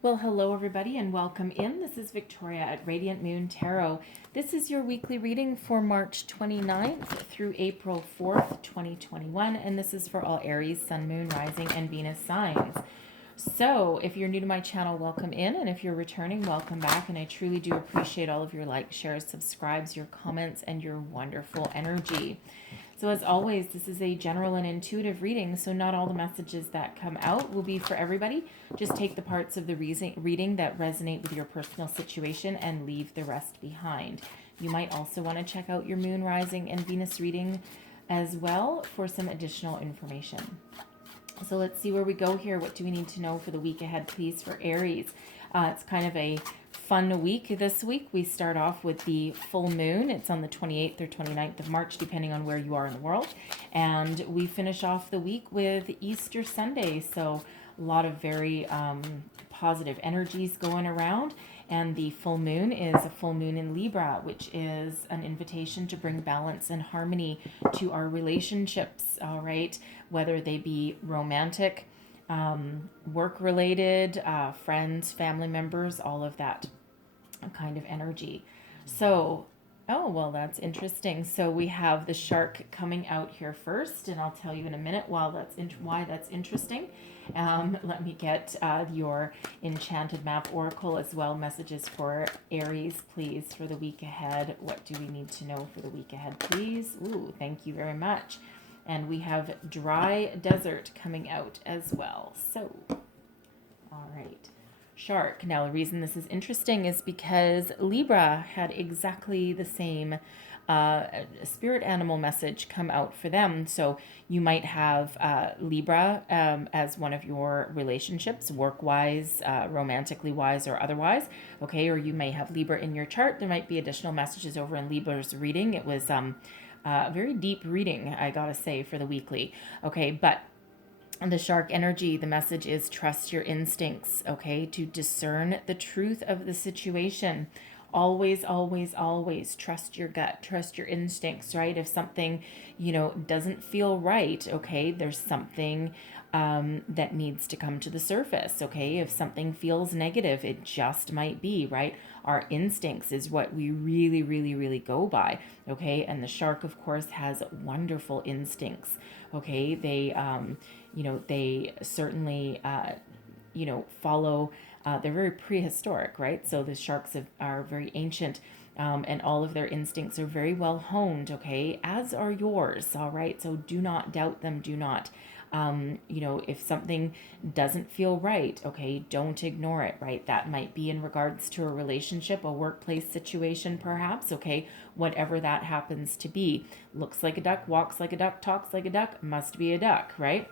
Well, hello everybody and welcome in. This is Victoria at Radiant Moon Tarot. This is your weekly reading for March 29th through April 4th, 2021, and this is for all Aries, Sun, Moon, Rising, and Venus signs. So, if you're new to my channel, welcome in, and if you're returning, welcome back, and I truly do appreciate all of your likes, shares, subscribes, your comments, and your wonderful energy. So as always, this is a general and intuitive reading, so not all the messages that come out will be for everybody. Just take the parts of the reading that resonate with your personal situation and leave the rest behind. You might also want to check out your Moon, Rising, and Venus reading as well for some additional information. So let's see where we go here. What do we need to know for the week ahead, please, for Aries? It's kind of a fun week this week. We start off with the full moon. It's on the 28th or 29th of March, depending on where you are in the world. And we finish off the week with Easter Sunday. So a lot of very positive energies going around. And the full moon is a full moon in Libra, which is an invitation to bring balance and harmony to our relationships, all right? Whether they be romantic, work-related, friends, family members, all of that kind of energy. So, oh, well, that's interesting. So we have the shark coming out here first, and I'll tell you in a minute why that's interesting. Let me get your Enchanted Map Oracle as well. Messages for Aries, please, for the week ahead. What do we need to know for the week ahead, please? Ooh, thank you very much. And we have Dry Desert coming out as well. So, all right. Shark. Now, the reason this is interesting is because Libra had exactly the same spirit animal message come out for them. So you might have Libra as one of your relationships, work-wise, romantically wise, or otherwise. Okay, or you may have Libra in your chart. There might be additional messages over in Libra's reading. It was very deep reading, I gotta say, for the weekly. Okay, but the shark energy, the message is trust your instincts, okay, to discern the truth of the situation. Always, always, always trust your gut, trust your instincts, right? If something, doesn't feel right, okay, there's something that needs to come to the surface, okay? If something feels negative, it just might be, right? Our instincts is what we really, really, really go by, okay? And the shark, of course, has wonderful instincts, okay? They certainly, follow, they're very prehistoric, right? So the sharks are very ancient, and all of their instincts are very well honed, okay? As are yours, all right? So do not doubt them, do not. If something doesn't feel right, okay, don't ignore it, right? That might be in regards to a relationship, a workplace situation, perhaps, okay, whatever that happens to be. Looks like a duck, walks like a duck, talks like a duck, must be a duck, right?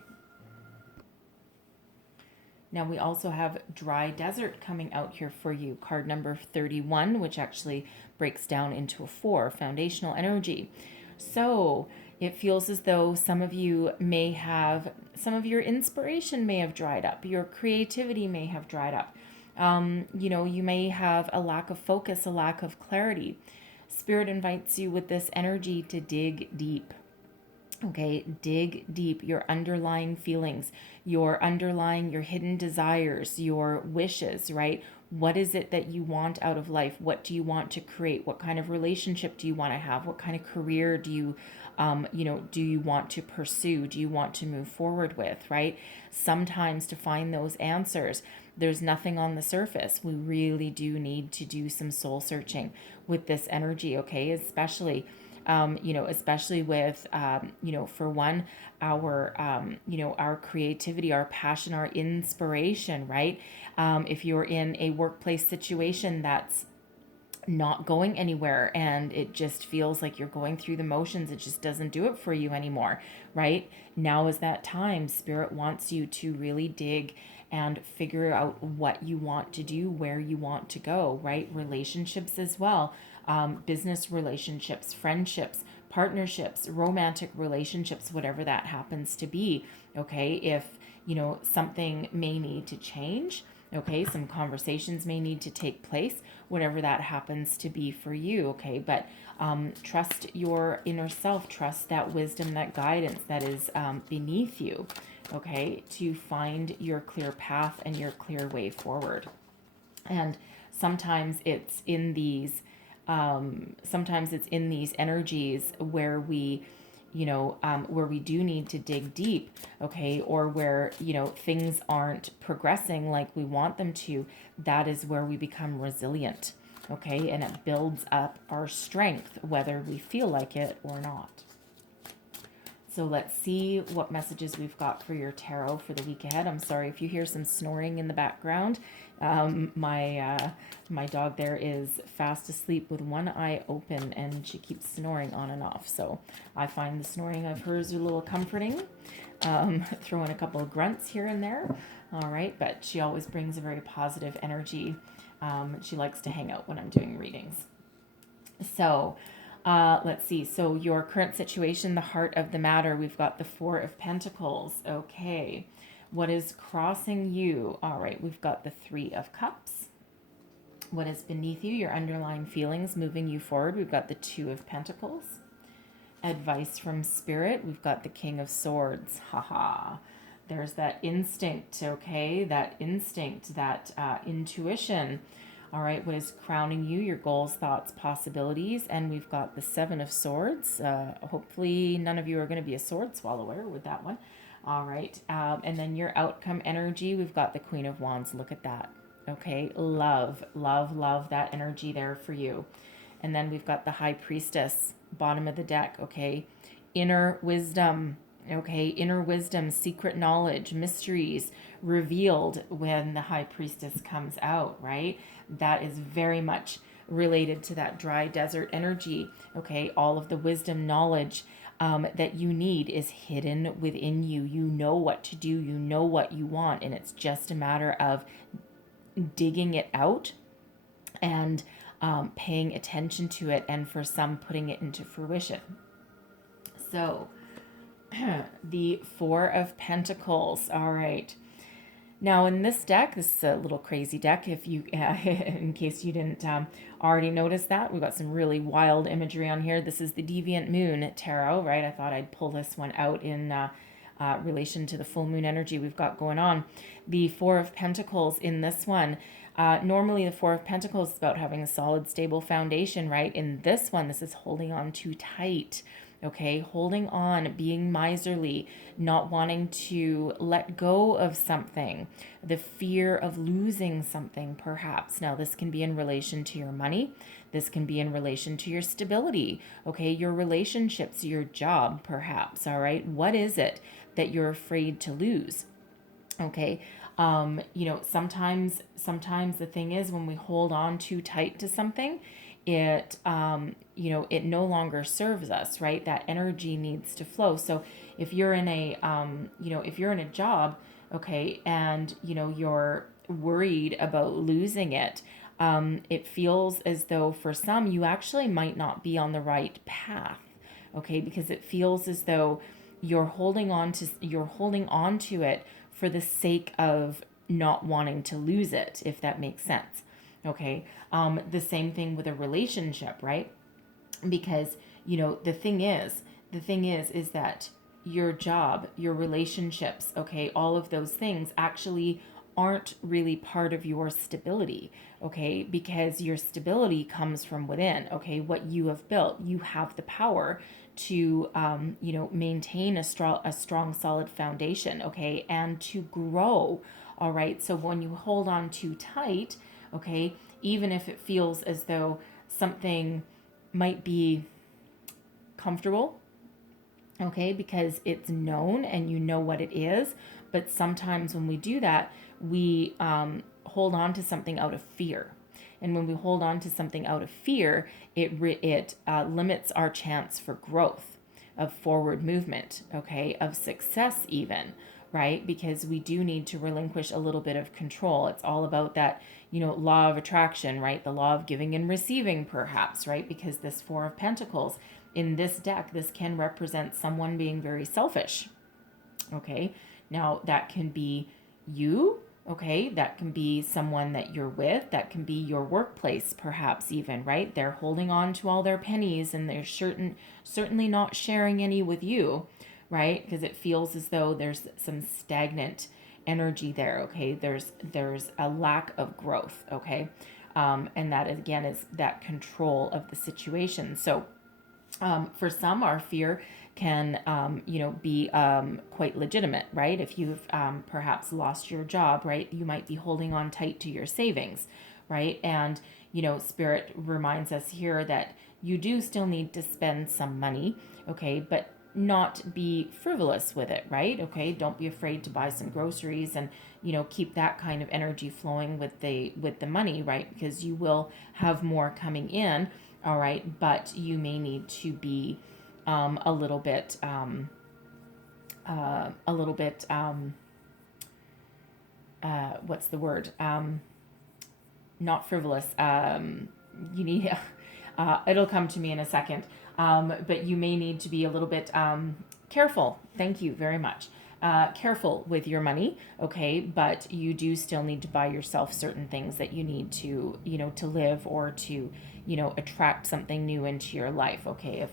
Now we also have Dry Desert coming out here for you. Card number 31, which actually breaks down into a 4, foundational energy. So it feels as though some of you may have, some of your inspiration may have dried up. Your creativity may have dried up. You may have a lack of focus, a lack of clarity. Spirit invites you with this energy to dig deep. Okay, dig deep your underlying feelings, your hidden desires, your wishes, right? What is it that you want out of life? What do you want to create? What kind of relationship do you want to have? What kind of career do you want to pursue? Do you want to move forward with, right? Sometimes to find those answers, there's nothing on the surface. We really do need to do some soul searching with this energy, okay? Especially with, for one, our creativity, our passion, our inspiration, right? If you're in a workplace situation that's not going anywhere and it just feels like you're going through the motions, it just doesn't do it for you anymore, right? Now is that time. Spirit wants you to really dig and figure out what you want to do, where you want to go, right? Relationships as well, business relationships, friendships, partnerships, romantic relationships, whatever that happens to be, okay? If, something may need to change, okay, some conversations may need to take place, whatever that happens to be for you, okay? But trust your inner self, trust that wisdom, that guidance that is beneath you, okay, to find your clear path and your clear way forward. And sometimes it's in these energies where we, where we do need to dig deep, okay, or where, things aren't progressing like we want them to. That is where we become resilient, okay, and it builds up our strength, whether we feel like it or not. So let's see what messages we've got for your tarot for the week ahead. I'm sorry if you hear some snoring in the background. My dog there is fast asleep with one eye open, and she keeps snoring on and off. So I find the snoring of hers a little comforting. Throw in a couple of grunts here and there. All right, but she always brings a very positive energy. She likes to hang out when I'm doing readings. So let's see. So your current situation, the heart of the matter, we've got the Four of Pentacles. Okay. What is crossing you? All right. We've got the Three of Cups. What is beneath you, your underlying feelings moving you forward? We've got the Two of Pentacles. Advice from Spirit. We've got the King of Swords. Haha. There's that instinct, okay? That instinct, that intuition. All right, what is crowning you? Your goals, thoughts, possibilities. And we've got the Seven of Swords. Hopefully none of you are going to be a sword swallower with that one. All right, and then your outcome energy, we've got the Queen of Wands. Look at that. Okay, love, love, love that energy there for you. And then we've got the High Priestess, bottom of the deck, okay? Inner wisdom, okay? Inner wisdom, secret knowledge, mysteries revealed when the High Priestess comes out, right? That is very much related to that dry desert energy, okay? All of the wisdom, knowledge that you need is hidden within you. You know what to do, you know what you want, and it's just a matter of digging it out and paying attention to it, and for some, putting it into fruition. So, the Four of Pentacles. All right. Now in this deck, this is a little crazy deck. If you, in case you didn't already notice that, we've got some really wild imagery on here. This is the Deviant Moon Tarot, right? I thought I'd pull this one out in relation to the full moon energy we've got going on. The Four of Pentacles in this one. Normally the Four of Pentacles is about having a solid, stable foundation, right? In this one, this is holding on too tight. Okay, holding on, being miserly, not wanting to let go of something, the fear of losing something, perhaps. Now, this can be in relation to your money. This can be in relation to your stability, okay, your relationships, your job, perhaps. All right, what is it that you're afraid to lose? Okay, sometimes the thing is, when we hold on too tight to something, it it no longer serves us, right? That energy needs to flow. So if you're in a if you're in a job, okay, and you're worried about losing it, it feels as though for some you actually might not be on the right path, okay, because it feels as though you're holding on to it for the sake of not wanting to lose it, if that makes sense. Okay. The same thing with a relationship, right? Because, the thing is that your job, your relationships, okay, all of those things actually aren't really part of your stability, okay, because your stability comes from within, okay, what you have built. You have the power to, maintain a strong, solid foundation, okay, and to grow, all right. So when you hold on too tight, okay, even if it feels as though something might be comfortable, okay, because it's known and you know what it is, but sometimes when we do that, we hold on to something out of fear. And when we hold on to something out of fear, it limits our chance for growth, of forward movement, okay, of success even, right? Because we do need to relinquish a little bit of control. It's all about that, law of attraction, right? The law of giving and receiving, perhaps, right? Because this Four of Pentacles in this deck, this can represent someone being very selfish, okay? Now, that can be you, okay? That can be someone that you're with. That can be your workplace, perhaps even, right? They're holding on to all their pennies and they're certainly not sharing any with you, right? Because it feels as though there's some stagnant energy there, okay? There's a lack of growth, okay? And that again is that control of the situation. So for some, our fear can, be quite legitimate, right? If you've perhaps lost your job, right, you might be holding on tight to your savings, right? And, Spirit reminds us here that you do still need to spend some money, okay, but not be frivolous with it, right? Okay, don't be afraid to buy some groceries and keep that kind of energy flowing with the money, right? Because you will have more coming in, all right, but you may need to be a little bit what's the word, not frivolous. You need it'll come to me in a second, but you may need to be a little bit careful. Thank you very much. Careful with your money, okay, but you do still need to buy yourself certain things that you need to, to live, or to, attract something new into your life, okay,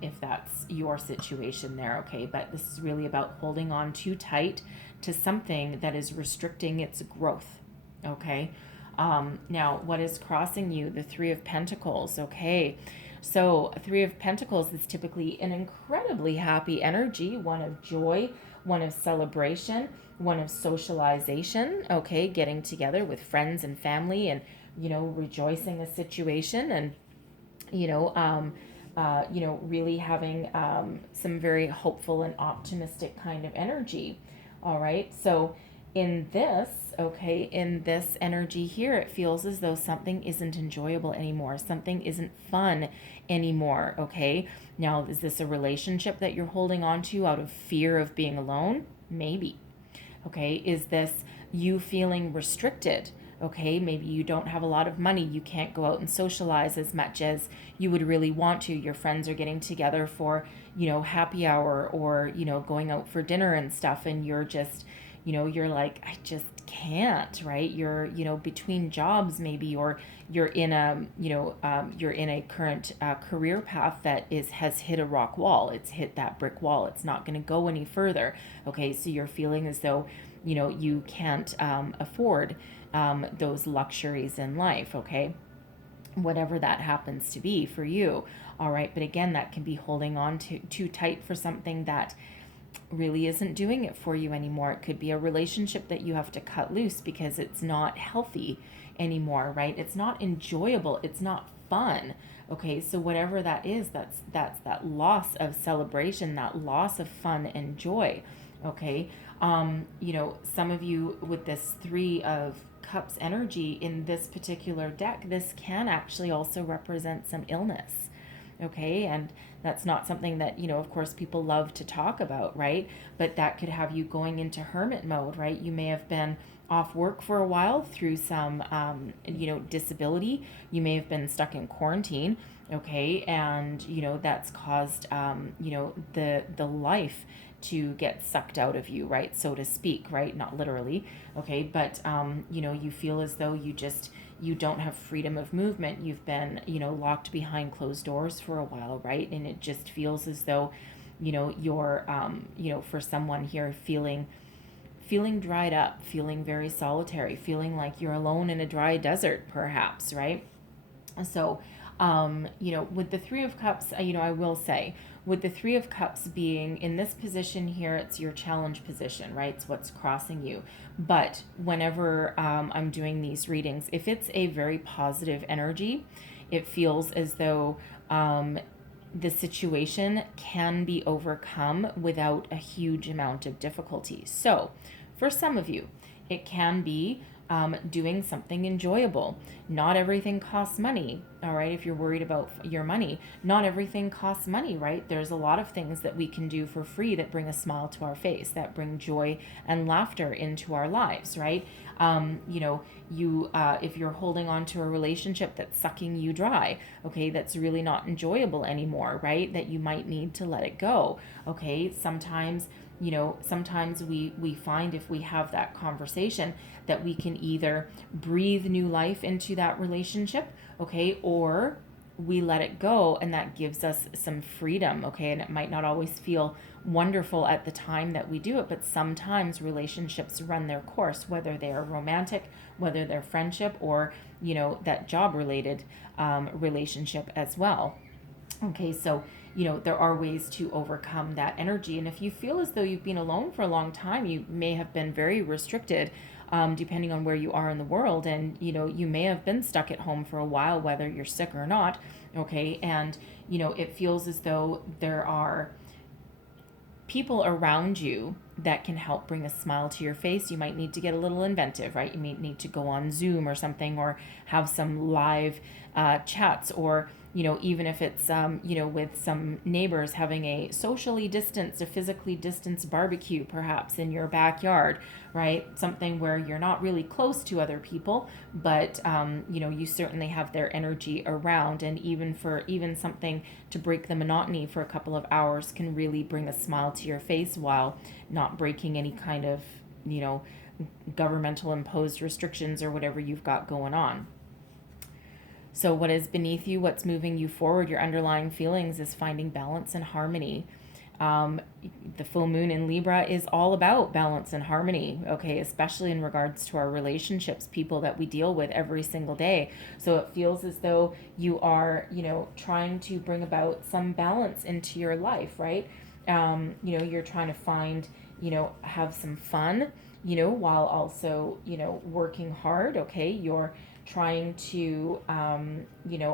if that's your situation there, okay. But this is really about holding on too tight to something that is restricting its growth, okay. Now, what is crossing you? The Three of Pentacles, okay. So, Three of Pentacles is typically an incredibly happy energy, one of joy, one of celebration, one of socialization, okay, getting together with friends and family and, rejoicing a situation, and, really having some very hopeful and optimistic kind of energy. All right. So, in this, okay, in this energy here, it feels as though something isn't enjoyable anymore. Something isn't fun anymore, okay? Now, is this a relationship that you're holding on to out of fear of being alone? Maybe. Okay, is this you feeling restricted? Okay, maybe you don't have a lot of money. You can't go out and socialize as much as you would really want to. Your friends are getting together for, happy hour, or, going out for dinner and stuff, and you're just, you're like, I just can't, right? You're, between jobs maybe, or you're in a, you're in a current career path that has hit a rock wall. It's hit that brick wall. It's not going to go any further. Okay, so you're feeling as though, you can't afford those luxuries in life, okay? Whatever that happens to be for you, all right? But again, that can be holding on to too tight for something that really isn't doing it for you anymore. It could be a relationship that you have to cut loose because it's not healthy anymore, right? It's not enjoyable. It's not fun. Okay, so whatever that is, that's that loss of celebration, that loss of fun and joy. Okay, some of you with this Three of Cups energy in this particular deck, this can actually also represent some illness. Okay, and that's not something that, of course, people love to talk about, right? But that could have you going into hermit mode, right? You may have been off work for a while through some, disability. You may have been stuck in quarantine, okay? And, that's caused, the life to get sucked out of you, right? So to speak, right? Not literally, okay? But, you feel as though you don't have freedom of movement. You've been, locked behind closed doors for a while, right? And it just feels as though, you're, for someone here feeling dried up, feeling very solitary, feeling like you're alone in a dry desert, perhaps, right? So, with the Three of Cups, I will say, with the Three of Cups being in this position here, it's your challenge position, right? It's what's crossing you. But whenever I'm doing these readings, if it's a very positive energy, it feels as though the situation can be overcome without a huge amount of difficulty. So, for some of you, it can be doing something enjoyable. Not everything costs money, all right? If you're worried about your money, not everything costs money, right? There's a lot of things that we can do for free that bring a smile to our face, that bring joy and laughter into our lives, right? If you're holding on to a relationship that's sucking you dry, okay, that's really not enjoyable anymore, right? That you might need to let it go, okay? Sometimes we find if we have that conversation that we can either breathe new life into that relationship, okay, or we let it go, and that gives us some freedom, okay? And it might not always feel wonderful at the time that we do it, but sometimes relationships run their course, whether they are romantic, whether they're friendship, or, that job related relationship as well. Okay, so, there are ways to overcome that energy. And if you feel as though you've been alone for a long time, you may have been very restricted, depending on where you are in the world. And, you may have been stuck at home for a while, whether you're sick or not. Okay, and, it feels as though there are people around you that can help bring a smile to your face. You might need to get a little inventive, right? You might need to go on Zoom or something, or have some live chats, or even if it's with some neighbors, having a socially distanced, a physically distanced barbecue perhaps in your backyard, right? Something where you're not really close to other people, but you certainly have their energy around. And even something to break the monotony for a couple of hours can really bring a smile to your face while not breaking any kind of governmental imposed restrictions or whatever you've got going on. So what is beneath you, what's moving you forward, your underlying feelings, is finding balance and harmony. The full moon in Libra is all about balance and harmony, okay, especially in regards to our relationships, people that we deal with every single day. So it feels as though you are, trying to bring about some balance into your life, right? You're trying to find, have some fun, while also, working hard, okay? You're trying to,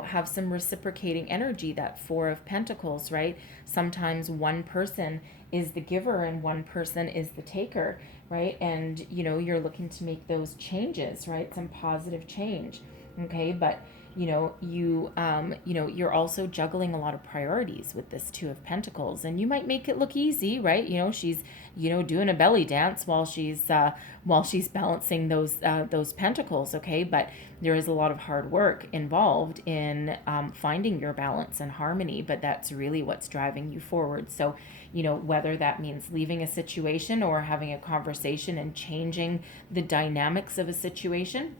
have some reciprocating energy, that Four of Pentacles, right? Sometimes one person is the giver and one person is the taker, right? And, you're looking to make those changes, right? Some positive change, okay? But, you're also juggling a lot of priorities with this Two of Pentacles, and you might make it look easy, right? She's, doing a belly dance while she's balancing those pentacles, okay? But there is a lot of hard work involved in finding your balance and harmony, but that's really what's driving you forward. So, whether that means leaving a situation or having a conversation and changing the dynamics of a situation,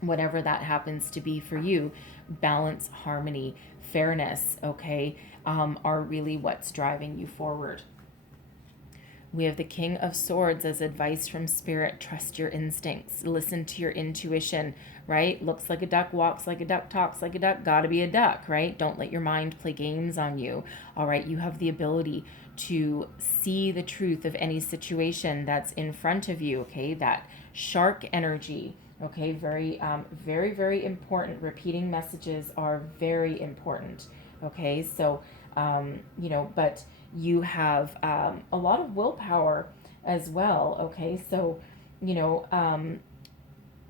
whatever that happens to be for you, balance, harmony, fairness, okay, are really what's driving you forward. We have the King of Swords as advice from Spirit. Trust your instincts. Listen to your intuition, right? Looks like a duck, walks like a duck, talks like a duck, gotta be a duck, right? Don't let your mind play games on you, all right? You have the ability to see the truth of any situation that's in front of you, okay? That shark energy, okay? Very, very, very important. Repeating messages are very important, okay? So, but you have a lot of willpower as well, okay? So,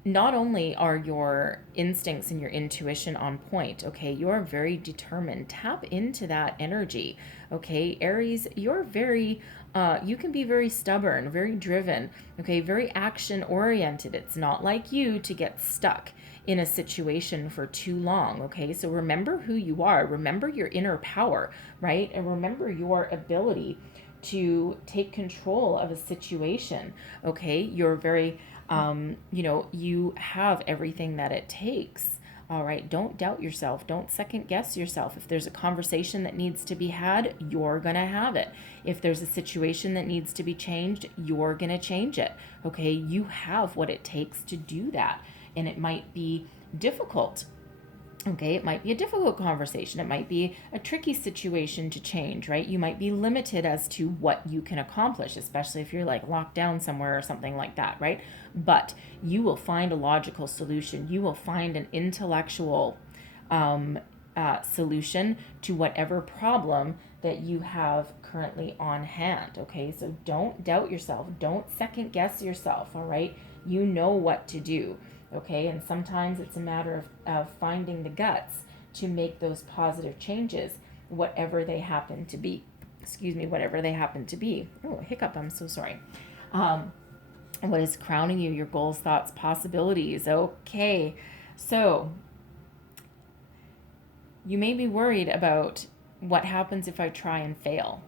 not only are your instincts and your intuition on point, okay, you're very determined. Tap into that energy, okay? Aries, you're very, you can be very stubborn, very driven, okay, very action oriented. It's not like you to get stuck in a situation for too long, okay? So remember who you are. Remember your inner power, right? And remember your ability to take control of a situation, okay? You're very, you have everything that it takes. All right, don't doubt yourself. Don't second guess yourself. If there's a conversation that needs to be had, you're going to have it. If there's a situation that needs to be changed, you're going to change it. Okay, you have what it takes to do that. And it might be difficult. Okay, it might be a difficult conversation. It might be a tricky situation to change, right? You might be limited as to what you can accomplish, especially if you're like locked down somewhere or something like that, right? But you will find a logical solution. You will find an intellectual solution to whatever problem that you have currently on hand, okay? So don't doubt yourself. Don't second guess yourself, all right? You know what to do. Okay, and sometimes it's a matter of finding the guts to make those positive changes, whatever they happen to be. Excuse me, whatever they happen to be. Oh, hiccup, I'm so sorry. What is crowning you? Your goals, thoughts, possibilities. Okay, so you may be worried about what happens if I try and fail.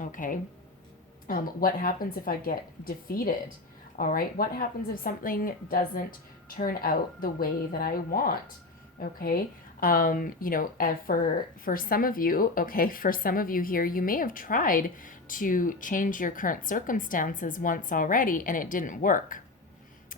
Okay, what happens if I get defeated? All right, what happens if something doesn't turn out the way that I want? Okay, For some of you, okay, for some of you here, you may have tried to change your current circumstances once already and it didn't work.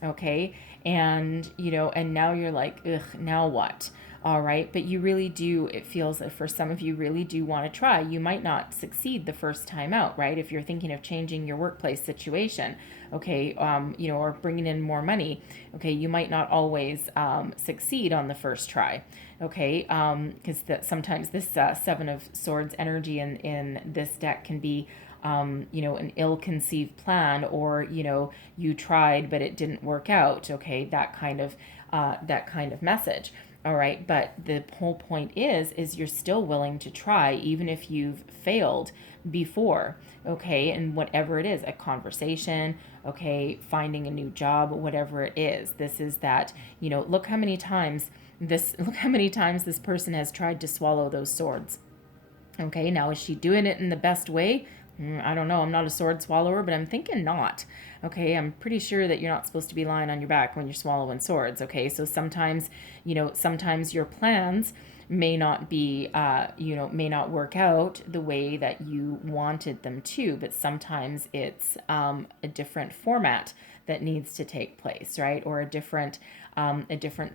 Okay. And now you're like, ugh, now what? All right. But you really do, it feels that for some of you really do want to try. You might not succeed the first time out, right? If you're thinking of changing your workplace situation, okay, or bringing in more money, okay, you might not always succeed on the first try, okay, because sometimes this Seven of Swords energy in this deck can be an ill-conceived plan, or you tried but it didn't work out. Okay, that kind of message. All right, but the whole point is you're still willing to try even if you've failed before. Okay, and whatever it is, a conversation, okay, finding a new job, whatever it is. This is that, look how many times this person has tried to swallow those swords. Okay, now is she doing it in the best way? I don't know. I'm not a sword swallower, but I'm thinking not. Okay, I'm pretty sure that you're not supposed to be lying on your back when you're swallowing swords. Okay, so sometimes, sometimes your plans may not be, may not work out the way that you wanted them to, but sometimes it's a different format that needs to take place, right? Or a different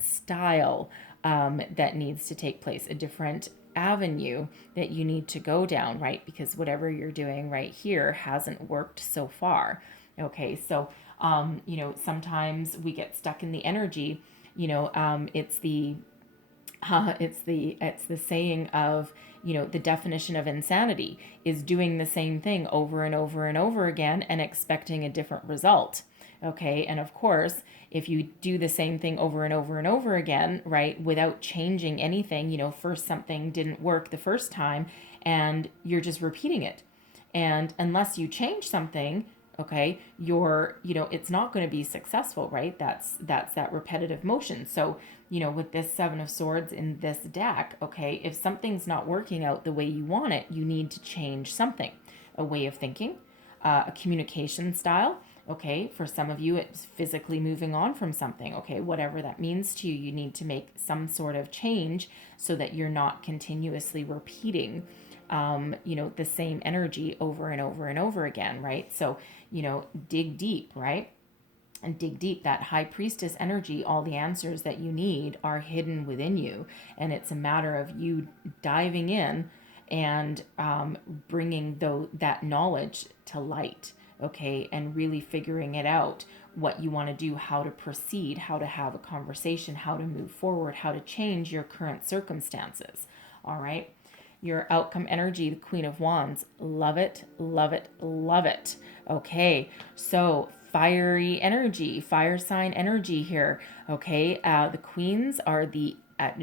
style that needs to take place, a different avenue that you need to go down, right? Because whatever you're doing right here hasn't worked so far. Okay, so sometimes we get stuck in the energy. It's the saying of, the definition of insanity is doing the same thing over and over and over again and expecting a different result. Okay, and of course, if you do the same thing over and over and over again, right, without changing anything, first something didn't work the first time and you're just repeating it. And unless you change something, okay, it's not going to be successful, right? That's that repetitive motion. So, with this Seven of Swords in this deck, okay, if something's not working out the way you want it, you need to change something, a way of thinking, a communication style. Okay, for some of you, it's physically moving on from something. Okay, whatever that means to you, you need to make some sort of change so that you're not continuously repeating, the same energy over and over and over again, right? So, dig deep, right? And dig deep. That high priestess energy, all the answers that you need are hidden within you. And it's a matter of you diving in and bringing that knowledge to light. Okay, and really figuring it out, what you want to do, how to proceed, how to have a conversation, how to move forward, how to change your current circumstances. All right, your outcome energy, the Queen of Wands, love it, love it, love it. Okay, so fiery energy, fire sign energy here. Okay, the queens are the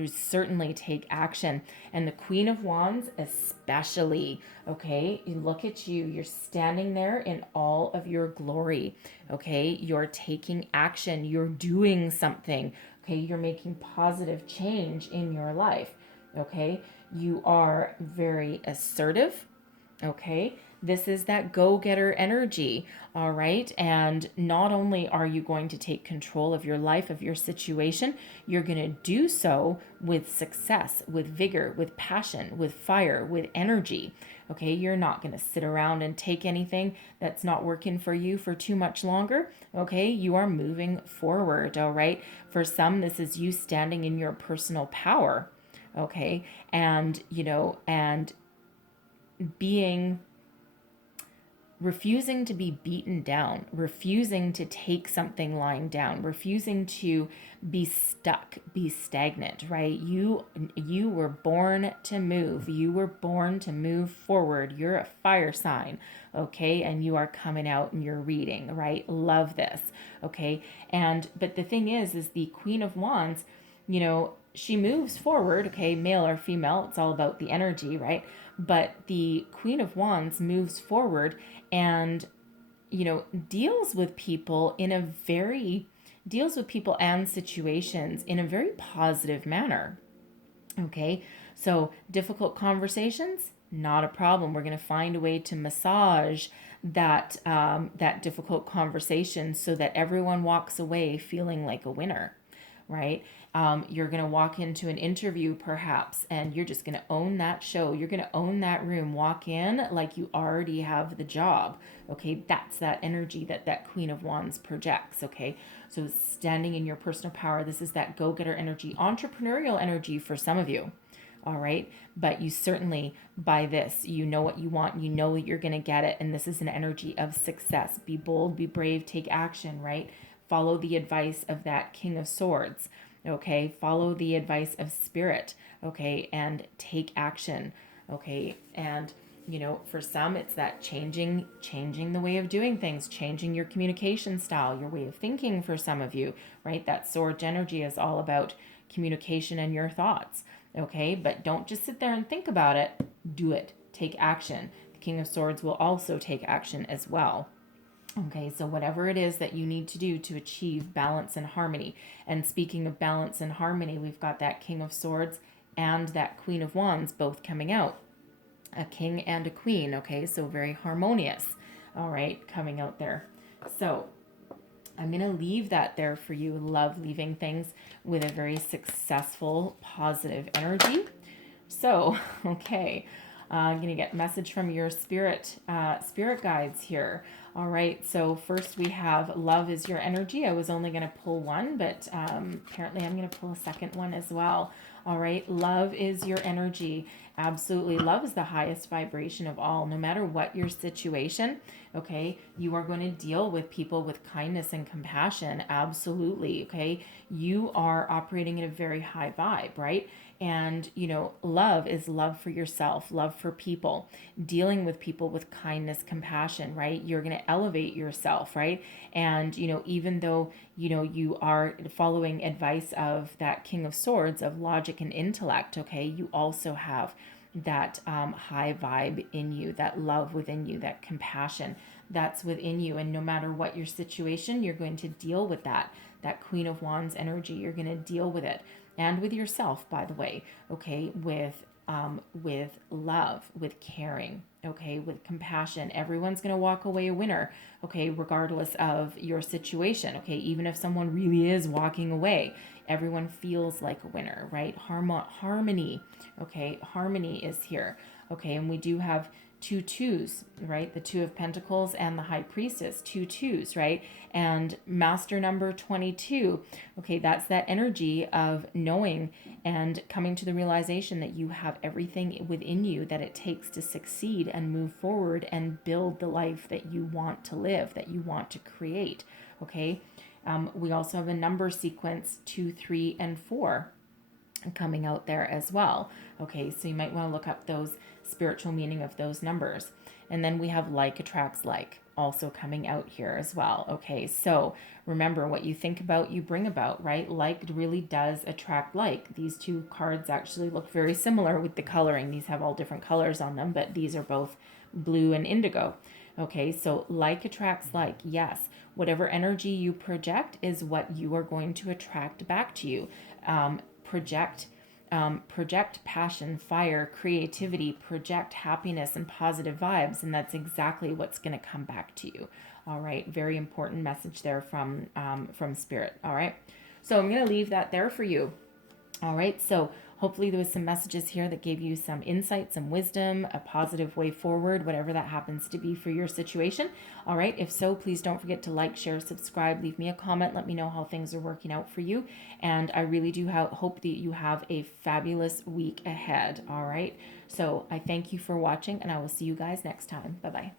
certainly take action, and the Queen of Wands especially. Okay, you look at you, you're standing there in all of your glory. Okay, you're taking action, you're doing something. Okay, you're making positive change in your life. Okay, you are very assertive. Okay, this is that go-getter energy. All right, and not only are you going to take control of your life, of your situation, you're going to do so with success, with vigor, with passion, with fire, with energy. Okay, you're not going to sit around and take anything that's not working for you for too much longer. Okay, you are moving forward. All right, for some, this is you standing in your personal power. Okay, and being refusing to be beaten down, refusing to take something lying down, refusing to be stuck, be stagnant, right? You were born to move. You were born to move forward. You're a fire sign, okay? And you are coming out and you're reading, right? Love this, okay? But the thing is the Queen of Wands, she moves forward, okay, male or female, it's all about the energy, right? But the Queen of Wands moves forward and, deals with people and situations in a very positive manner. Okay, so difficult conversations, not a problem. We're going to find a way to massage that difficult conversation so that everyone walks away feeling like a winner. right? You're going to walk into an interview perhaps, and you're just going to own that show. You're going to own that room, walk in like you already have the job. Okay, that's that energy that that Queen of Wands projects. Okay, so standing in your personal power, this is that go-getter energy, entrepreneurial energy for some of you. All right, but you certainly, by this, you know what you want, you know that you're going to get it, and this is an energy of success. Be bold, be brave, take action, right? Follow the advice of that King of Swords. Okay, follow the advice of Spirit. Okay, and take action. Okay, and you know, for some it's that changing the way of doing things, changing your communication style, your way of thinking. For some of you, right, that Sword energy is all about communication and your thoughts. Okay, but don't just sit there and think about it. Do it. Take action. The King of Swords will also take action as well. Okay, so whatever it is that you need to do to achieve balance and harmony. And speaking of balance and harmony, we've got that King of Swords and that Queen of Wands both coming out. A king and a queen, okay, so very harmonious. All right, coming out there. So I'm going to leave that there for you. Love leaving things with a very successful, positive energy. So, okay, I'm going to get message from your spirit guides here. All right, so first we have love is your energy. I was only going to pull one, but apparently I'm going to pull a second one as well. All right, love is your energy. Absolutely. Love is the highest vibration of all, no matter what your situation. Okay, you are going to deal with people with kindness and compassion. Absolutely. Okay, you are operating in a very high vibe, right? And, you know, love is love for yourself, love for people, dealing with people with kindness, compassion, right? You're going to elevate yourself, right? And, you know, even though, you know, you are following advice of that King of Swords, of logic and intellect, okay, you also have that high vibe in you, that love within you, that compassion that's within you. And no matter what your situation, you're going to deal with that Queen of Wands energy. You're going to deal with it, and with yourself, by the way, okay, with love, with caring, okay, with compassion. Everyone's going to walk away a winner, okay, regardless of your situation, okay, even if someone really is walking away, everyone feels like a winner, right? Harmony, okay, harmony is here, okay, and we do have two twos, right? The Two of Pentacles and the High Priestess, two twos, right? And master number 22, okay, that's that energy of knowing and coming to the realization that you have everything within you that it takes to succeed and move forward and build the life that you want to live, that you want to create, okay? We also have a number sequence 2, 3, and 4 coming out there as well. Okay, so you might want to look up those spiritual meaning of those numbers. And then we have like attracts like also coming out here as well. Okay, so remember, what you think about, you bring about, right? Like really does attract like. These two cards actually look very similar with the coloring. These have all different colors on them, but these are both blue and indigo. Okay, so like attracts like. Yes, whatever energy you project is what you are going to attract back to you. Project passion, fire, creativity, project happiness and positive vibes, and that's exactly what's going to come back to you. All right, very important message there from Spirit. All right, so I'm going to leave that there for you. All right, so hopefully there was some messages here that gave you some insight, some wisdom, a positive way forward, whatever that happens to be for your situation. All right, if so, please don't forget to like, share, subscribe, leave me a comment, let me know how things are working out for you. And I really do hope that you have a fabulous week ahead. All right, so I thank you for watching, and I will see you guys next time. Bye-bye.